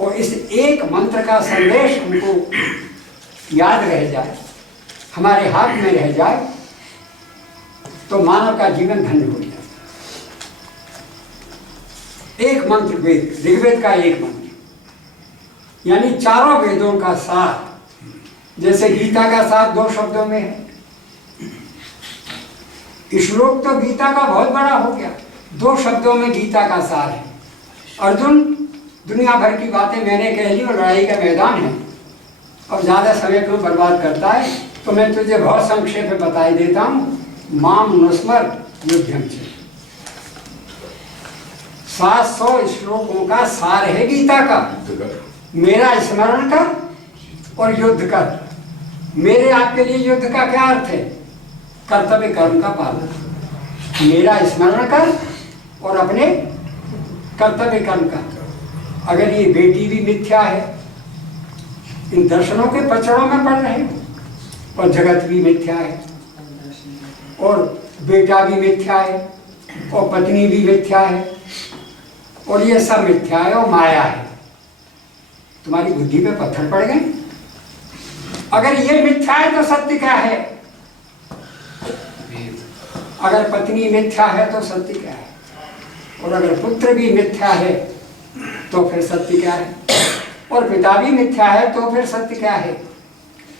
और इस एक मंत्र का संदेश हमको याद रह जाए, हमारे हाथ में रह जाए, तो मानव का जीवन धन्य हो जाए। एक मंत्र वेद, ऋग्वेद का एक मंत्र, यानी चारों वेदों का सार। जैसे गीता का सार 2 शब्दों में है। श्लोक तो गीता का बहुत बड़ा हो गया, 2 शब्दों में गीता का सार है। अर्जुन दुनिया भर की बातें मैंने कह ली और लड़ाई का मैदान है, अब ज्यादा समय क्यों बर्बाद करता है, तो मैं तुझे बहुत संक्षेप में बता देता हूँ। माम नुस्मर युद्धम से 700 श्लोकों का सार है गीता का। मेरा स्मरण कर और युद्ध कर। मेरे आपके लिए युद्ध का क्या अर्थ है? कर्तव्य कर्म का पालन। मेरा स्मरण कर और अपने कर्तव्य कर्म का। अगर ये बेटी भी मिथ्या है, इन दर्शनों के पचड़ों में पड़ रहे हो, और जगत भी मिथ्या है, और बेटा भी मिथ्या है, और पत्नी भी मिथ्या है, और ये सब मिथ्या है और माया है, तुम्हारी बुद्धि पे पत्थर पड़ गए। अगर ये मिथ्या है तो सत्य क्या है? अगर पत्नी मिथ्या है तो सत्य क्या है? और अगर पुत्र भी मिथ्या है तो फिर सत्य क्या है? और पिता भी मिथ्या है तो फिर सत्य क्या है?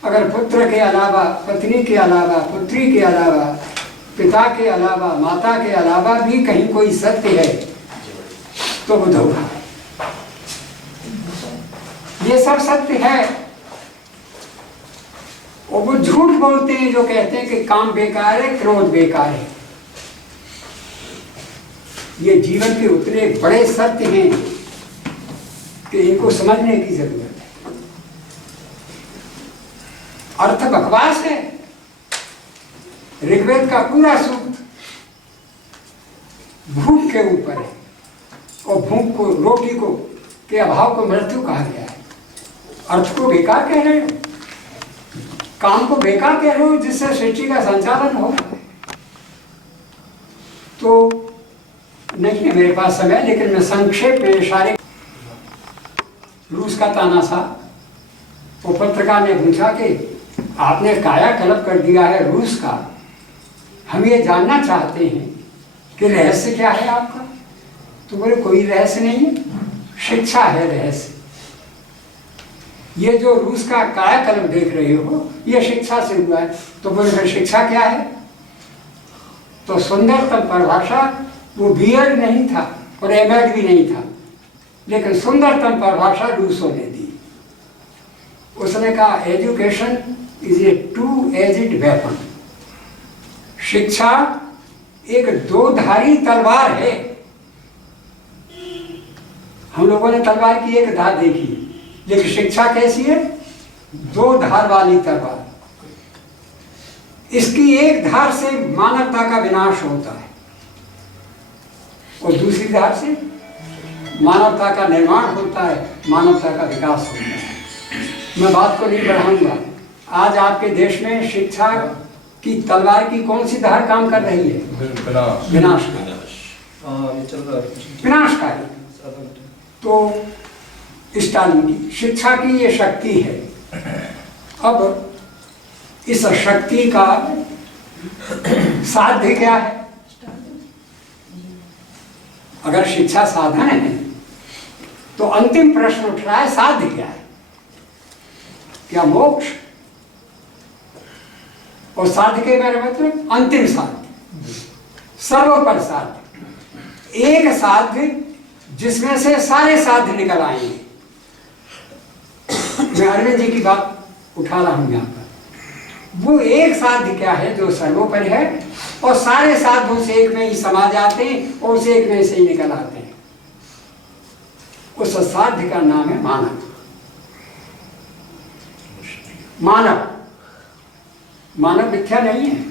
अगर पुत्र के अलावा, पत्नी के अलावा, पुत्री के अलावा, पिता के अलावा, माता के अलावा भी कहीं कोई सत्य है तो वो धोखा है। ये सब सत्य है। और वो झूठ बोलते हैं जो कहते हैं कि काम बेकार है, क्रोध बेकार है। ये जीवन के उतने बड़े सत्य हैं कि इनको समझने की जरूरत है। अर्थ बकवास है, ऋग्वेद का पूरा सूक्त भूख के ऊपर है, और भूख को, रोटी को के अभाव को मृत्यु कहा गया है। अर्थ को बेकार कह रहे हो, काम को बेकार कह रहे हो जिससे सृष्टि का संचालन हो। तो नहीं है मेरे पास समय, लेकिन मैं संक्षेप में इशारे। रूस का तानाशाह, वो पत्रकार ने पूछा कि आपने कायाकल्प कर दिया है रूस का, हम ये जानना चाहते हैं कि रहस्य क्या है आपका। तो बोले कोई रहस्य नहीं है, शिक्षा है रहस्य। ये जो रूस का कायाकल्प देख रहे हो ये शिक्षा से हुआ है। तो बोले फिर शिक्षा क्या है। तो सुंदरतम परिभाषा, वो बीएड नहीं था और एमएड भी नहीं था, लेकिन सुंदरतम परिभाषा रूसों ने दी। उसने कहा education is a two edged weapon. शिक्षा एक दो-धारी तलवार है। हम लोगों ने तलवार की एक धार देखी, लेकिन शिक्षा कैसी है, दो धार वाली तलवार। इसकी एक धार से मानवता का विनाश होता है और दूसरी धार से मानवता का निर्माण होता है, मानवता का विकास होता है। मैं बात को नहीं बढ़ाऊंगा। आज आपके देश में शिक्षा की तलवार की कौन सी धार काम कर रही है, विनाशकारी। तो स्टालिन की शिक्षा की ये शक्ति है। अब इस शक्ति का साध्य क्या है। अगर शिक्षा साधन है तो अंतिम प्रश्न उठ रहा है, साध्य क्या है, क्या मोक्ष। और साध्य के मेरे मतलब अंतिम साध्य, सर्वोपरि साध्य, एक साध्य जिसमें से सारे साध्य निकल आएंगे। मैं अरविंद जी की बात उठा रहा हूं यहां पर। वो एक साध्य क्या है जो सर्वोपरि है और सारे साध्यों से एक में ही समा जाते हैं और उस एक में से ही निकल आते हैं। उस साध्य का नाम है मानव। मानव, मानव मिथ्या नहीं है।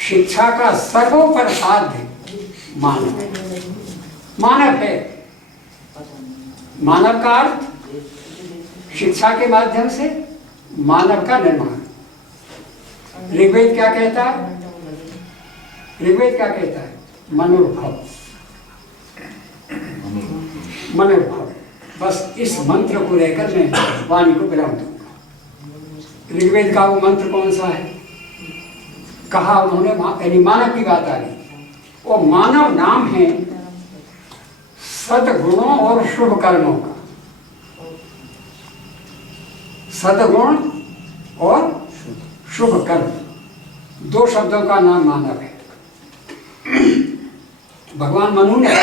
शिक्षा का सर्वोपरि साध्य मानव है। मानव है। मानव का अर्थ शिक्षा के माध्यम से मानव का निर्माण। ऋग्वेद क्या कहता है, ऋग्वेद क्या कहता है, मनोर्भव। मनोर्भव, बस इस मंत्र को लेकर मैं वाणी को विराम दूंगा। ऋग्वेद का वो मंत्र कौन सा है, कहा उन्होंने, यानी मानव की बात आ रही। और मानव नाम है सद्गुणों और शुभ कर्मों का। सद्गुण और शुभ कर्म, दो शब्दों का नाम मानव है। भगवान मनु ने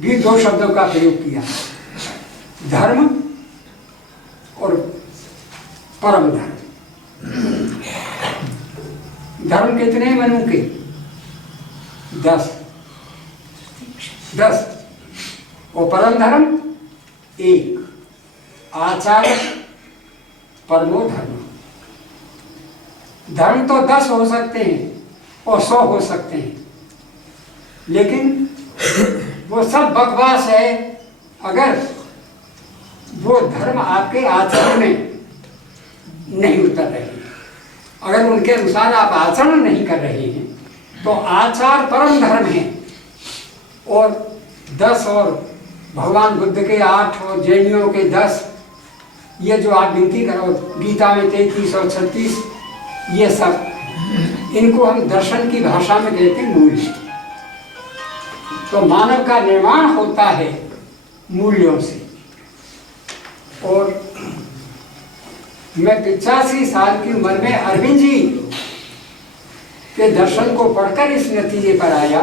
भी दो शब्दों का प्रयोग किया, धर्म और परम धर्म। धर्म कितने मनु के, 10 और परम धर्म 1। आचार परमो धर्म। धर्म तो 10 हो सकते हैं और 100 हो सकते हैं, लेकिन वो सब बकवास है अगर वो धर्म आपके आचरण में नहीं उतर रहे हैं। अगर उनके अनुसार आप आचरण नहीं कर रहे हैं तो आचार परम धर्म है। और 10 और भगवान बुद्ध के 8 और जैनियों के 10, ये जो आप गिनती करो गीता में 33 और 36, ये सब, इनको हम दर्शन की भाषा में कहते हैं मूल्य। तो मानव का निर्माण होता है मूल्यों से। और मैं 85 साल की उम्र में अरविंद जी के दर्शन को पढ़कर इस नतीजे पर आया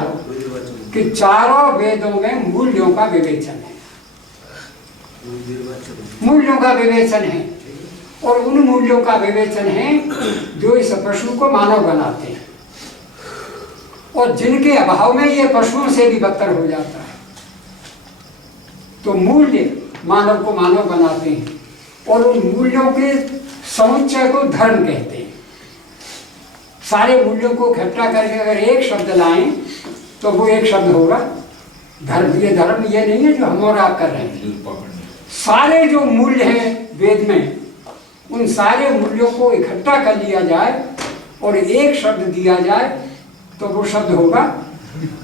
कि चारों वेदों में मूल्यों का विवेचन है। मूल्यों का विवेचन है, और उन मूल्यों का विवेचन है जो इस पशु को मानव बनाते हैं, और जिनके अभाव में ये पशुओं से भी बदतर हो जाता है। तो मूल्य मानव को मानव बनाते हैं, और उन मूल्यों के समुच्चय को धर्म कहते हैं। सारे मूल्यों को इकट्ठा करके अगर एक शब्द लाएं तो वो एक शब्द होगा धर्म। ये धर्म ये नहीं है जो हम और आप कर रहे हैं। सारे जो मूल्य हैं वेद में, उन सारे मूल्यों को इकट्ठा कर लिया जाए और एक शब्द दिया जाए तो वो शब्द होगा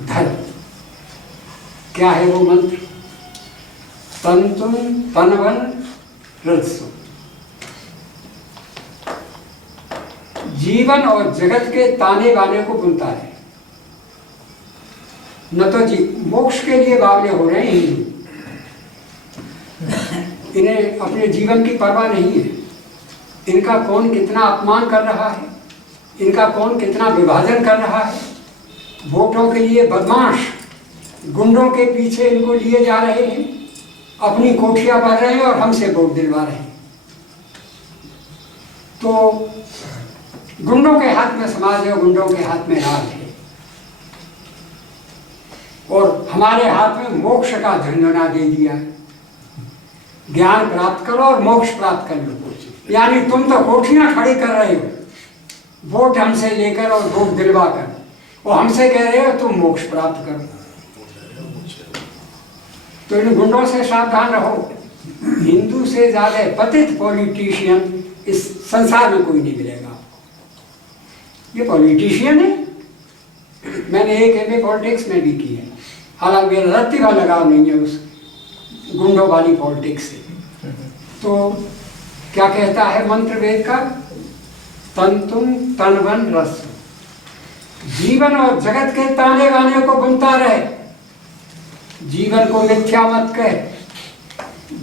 धर्म। क्या है वो मंत्र? तंतुम तनवन हृदसु। जीवन और जगत के ताने बाने को बुनता है। न तो मोक्ष के लिए बावले हो रहे हैं हिंदू, इन्हें अपने जीवन की परवाह नहीं है। इनका कौन कितना अपमान कर रहा है, इनका कौन कितना विभाजन कर रहा है। वोटों के लिए बदमाश गुंडों के पीछे इनको लिए जा रहे हैं, अपनी कोठियां भर रहे हैं और हमसे वोट दिलवा रहे हैं। तो गुंडों के हाथ में समाज है, गुंडों के हाथ में राज है, और हमारे हाथ में मोक्ष का झंझोना दे दिया है। ज्ञान प्राप्त करो और मोक्ष प्राप्त कर लो। यानी तुम तो कोठियां खड़ी कर रहे हो वोट हमसे लेकर और वोट दिलवा कर, और हमसे कह रहे हो तुम मोक्ष प्राप्त करो। तो इन गुंडों से सावधान रहो। हिंदू से ज्यादा पतित पॉलिटिशियन इस संसार में कोई नहीं मिलेगा। ये पॉलिटिशियन है। मैंने एक एमए पॉलिटिक्स में भी की है, हालांकि मेरा रत्ती का लगाव नहीं है उस गुंडों वाली पॉलिटिक्स से। तो क्या कहता है मंत्र वेद का? तंतुम तनवन रस। जीवन और जगत के ताने बाने को बुनता रहे। जीवन को मिथ्या मत कह,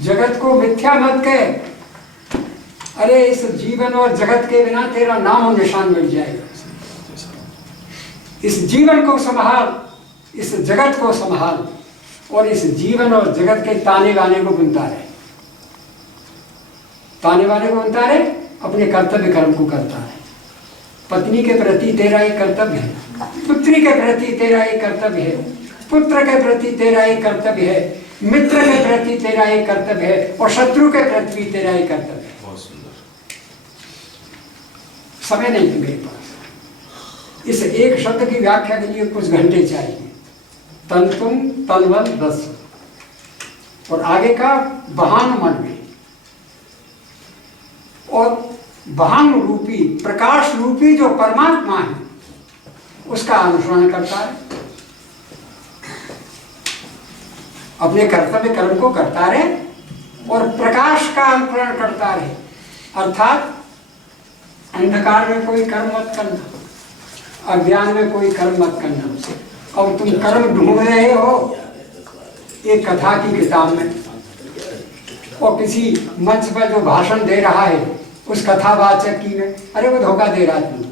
जगत को मिथ्या मत कह। अरे इस जीवन और जगत के बिना तेरा नाम और निशान मिट जाएगा। इस जीवन को संभाल, इस जगत को संभाल, और इस जीवन और जगत के ताने बाने को बुनता रहे। ताने बाने को बुनता रहे, अपने कर्तव्य कर्म को करता है। पत्नी के प्रति तेरा एक कर्तव्य है, पुत्री के प्रति तेरा एक कर्तव्य है, पुत्र के प्रति तेरा एक कर्तव्य है, मित्र के प्रति तेरा एक कर्तव्य है, और शत्रु के प्रति तेरा एक कर्तव्य है। बहुत सुंदर। समय नहीं है मेरे पास, इस एक शब्द की व्याख्या के लिए कुछ घंटे चाहिए। तंतुम तनवन रस, और आगे का बहान मन में, और बहान रूपी प्रकाश रूपी जो परमात्मा है उसका अनुसरण करता है। अपने कर्तव्य कर्म को करता रहे और प्रकाश का अनुकरण करता रहे। अर्थात अंधकार में कोई कर्म मत करना, अज्ञान में कोई कर्म मत करना। अब तुम कर्म ढूंढ रहे हो एक कथा की किताब में, और किसी मंच पर जो भाषण दे रहा है उस कथावाचक की में, अरे वो धोखा दे रहा है।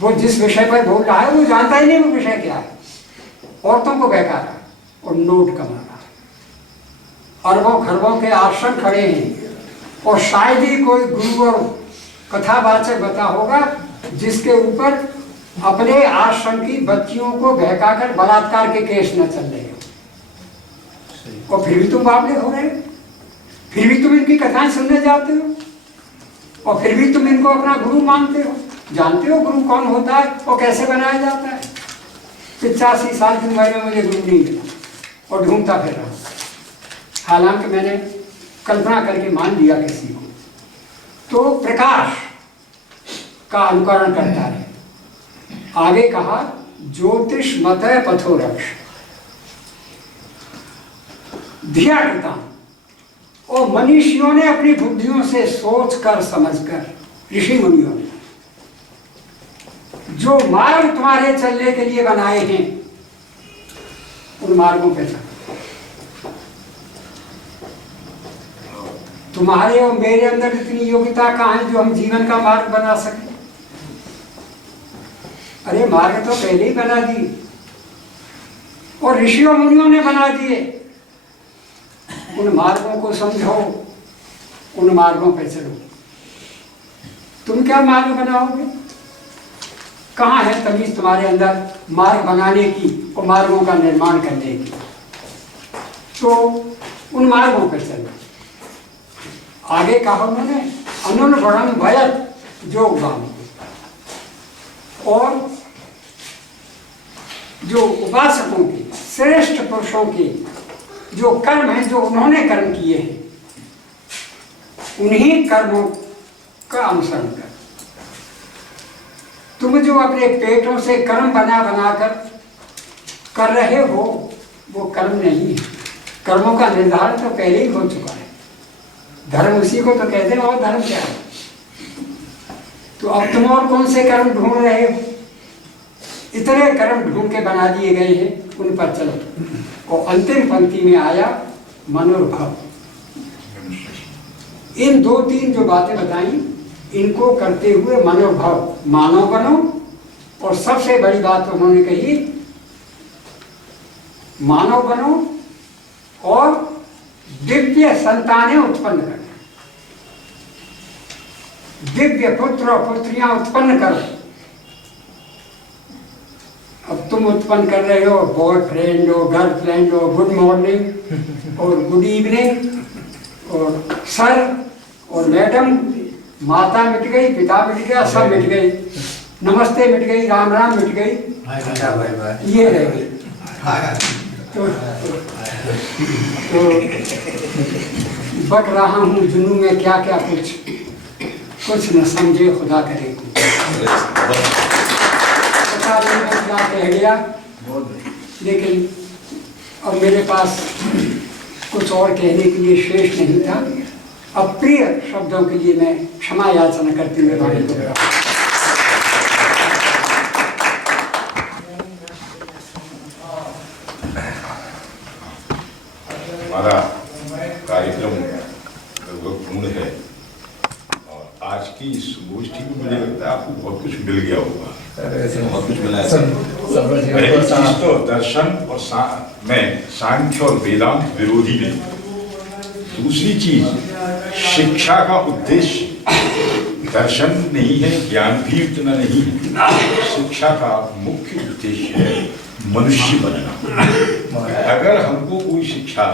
वो जिस विषय पर बोल रहा है वो जानता ही नहीं वो विषय क्या है, औरतों को बहका रहा है और नोट कमा रहा है। अरबों खरबों के आश्रम खड़े हैं, और शायद ही कोई गुरु और कथावाचक बता होगा जिसके ऊपर अपने आश्रम की बच्चियों को बहकाकर बलात्कार के केस न चल रहे हो, और फिर भी तुम बावले हो रहे हो, फिर भी तुम इनकी कथाएं सुनने जाते हो, और फिर भी तुम इनको अपना गुरु मानते हो। जानते हो गुरु कौन होता है और कैसे बनाया जाता है? 85 साल की उम्र में मुझे गुरु नहीं मिला और ढूंढता फिर रहा, हालांकि मैंने कल्पना करके मान लिया किसी को। तो प्रकाश का अनुकरण करता है। आगे कहा ज्योतिष मत पथो रक्ष धिया कृता, और मनीषियों ने अपनी बुद्धियों से सोच कर समझ कर, ऋषि मुनियों ने जो मार्ग तुम्हारे चलने के लिए बनाए हैं उन मार्गों पे चलो। तुम्हारे और मेरे अंदर इतनी योग्यता कहाँ है जो हम जीवन का मार्ग बना सकें? अरे मार्ग तो पहले ही बना दिए, और ऋषियों मुनियों ने बना दिए। उन मार्गों को समझो, उन मार्गों पे चलो। तुम क्या मार्ग बनाओगे? कहाँ है तमीज तुम्हारे अंदर मार्ग बनाने की और मार्गों का निर्माण करने की? तो उन मार्गों पर चलो। आगे कहा उन्होंने अनुर्वणम भयत योगवान, और जो उपासकों की, श्रेष्ठ पुरुषों की जो कर्म है, जो उन्होंने कर्म किए हैं, उन्हीं कर्मों का अनुसरण कर। तुम जो अपने पेटों से कर्म बना बनाकर कर रहे हो, वो कर्म नहीं है। कर्मों का निर्धारण तो पहले ही हो चुका है। धर्म उसी को तो कहते हैं, और धर्म क्या है? तो अब तुम और कौन से कर्म ढूंढ रहे हो? इतने कर्म ढूंढ के बना दिए गए हैं, उन पर चलो। और अंतिम पंक्ति में आया मनोभाव। इन 2-3 जो बातें बताई, इनको करते हुए मनोभाव, मानव बनो। और सबसे बड़ी बात उन्होंने कही, मानव बनो और दिव्य संतानें उत्पन्न करना, दिव्य पुत्र और पुत्रियां उत्पन्न करो। अब तुम उत्पन्न कर रहे हो बॉयफ्रेंड हो, गर्लफ्रेंड हो, गुड मॉर्निंग और गुड इवनिंग और सर और मैडम, माता मिट गई, पिता मिट गया, सब मिट गई, नमस्ते मिट गई, राम राम मिट गई, ये रह गई। तो बक रहा हूँ जुनू में क्या क्या, कुछ न समझे खुदा करे। पता नहीं मैं क्या कह गया, लेकिन अब मेरे पास कुछ और कहने के लिए शेष नहीं था। अप्रिय शब्दों के लिए मैं क्षमा याचना करते हुए वाणी को हमारा कार्यक्रम लगभग पूर्ण है, और आज की इस गोष्ठी में मुझे लगता है आपको बहुत कुछ मिल गया होगा। बहुत कुछ मिला है। पहली चीज तो दर्शन और में सांख्य और वेदांत विरोधी नहीं। दूसरी चीज, शिक्षा का उद्देश्य दर्शन नहीं है, ज्ञान भी उतना नहीं है। शिक्षा का मुख्य उद्देश्य है मनुष्य बनना। अगर हमको कोई शिक्षा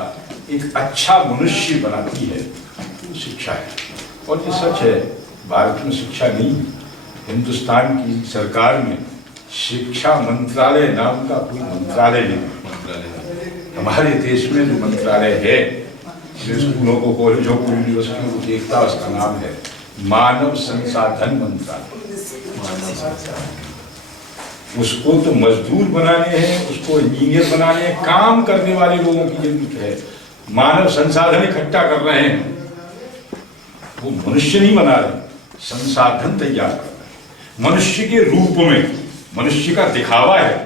एक अच्छा मनुष्य बनाती है तो शिक्षा है। और ये सच है, भारत में शिक्षा नहीं, हिंदुस्तान की सरकार में शिक्षा मंत्रालय नाम का कोई मंत्रालय नहीं। हमारे देश में जो मंत्रालय है, स्कूलों को, कॉलेजों को, यूनिवर्सिटियों को देखता, उसका नाम है मानव संसाधन मंत्रालय। उसको तो मजदूर बनाने हैं, उसको इंजीनियर बनाने हैं, काम करने वाले लोगों की जरूरत है। मानव संसाधन इकट्ठा कर रहे हैं, वो मनुष्य नहीं बना रहे, संसाधन तैयार कर रहे हैं। मनुष्य के रूप में, मनुष्य का दिखावा है,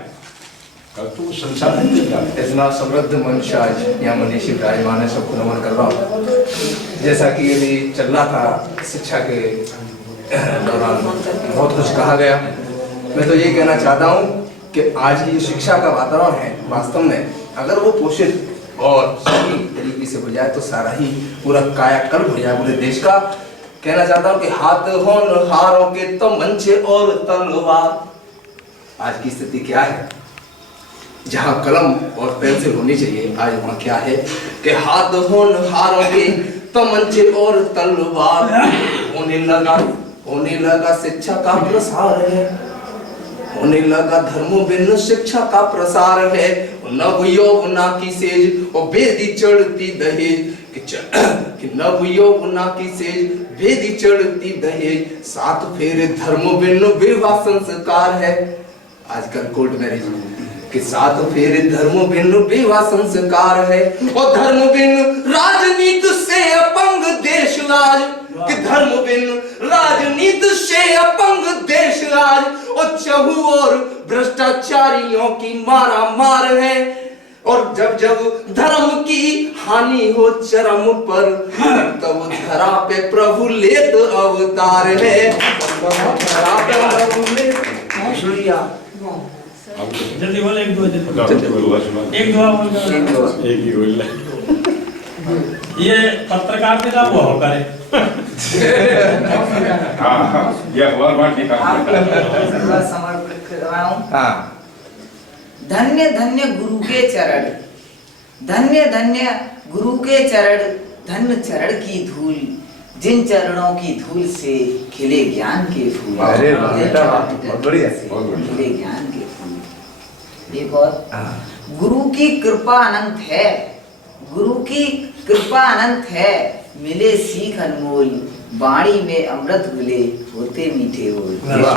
कल तो वो संसाधन तैयार। इतना समृद्ध मंच आज यहाँ मनीषी विराजमान है, सबको नमन कर रहा हूँ। जैसा कि ये भी चल रहा था, शिक्षा के दौरान बहुत कुछ कहा गया। मैं तो ये कहना चाहता हूँ कि आज की जो शिक्षा का वातावरण है, वास्तव में अगर वो पोषित और सही तरीके से हो जाए तो सारा ही पूरा कायाकल्प हो जाए पूरे देश का। कहना चाहता हूँ कि हाथ होनहारों के तो मंचे और तलवार। आज की स्थिति क्या है? जहाँ कलम और पेंसिल होनी चाहिए, आज वहाँ क्या है कि हाथ होनहारों के तो मंचे और तलवार। होने लगा शिक्षा का प्रसार है, होने लगा धर्मों बिन शिक्षा का प्रसार है। नव यौवना की सेज और बेदी चढ़ती दहेज, कि नव यौवना की सेज बेदी चढ़ती दहेज। सात फेरे धर्म बिन विवाह संस्कार है। आजकल कोर्ट मैरिज कि सात फेरे धर्म बिन विवाह संस्कार है। और धर्म बिन राजनीति से अपंग देश राज, कि धर्म बिन राजनीति से अपंग देश राज। और चहु और भ्रष्टाचारियों की मारा मार है। और जब जब धर्म की हानि हो चरम पर, तब धरा पे प्रभु लेत अवतार है। धरा पे प्रभु लेत जल्दी बोल, एक दुआ बोल। ये पत्रकार पिता हुआ हो करे। ये अखबार बांटने का समर्पित कर रहा हूं। धन्य धन्य गुरु के चरण, धन्य धन्य गुरु के चरण, धन्य चरण की धूल। जिन चरणों की धूल से खिले ज्ञान के फूल। अरे वाह बेटा वाह, बहुत बढ़िया सी। बहुत बढ़िया। खिले ज्ञान के फूल। एक और, हाँ। गुरु की कृपा अनंत है, गुरु की कृपा अनंत है, मिले सीख अनमोल, वाणी में अमृत घुले, होते मीठे बोल। वाह।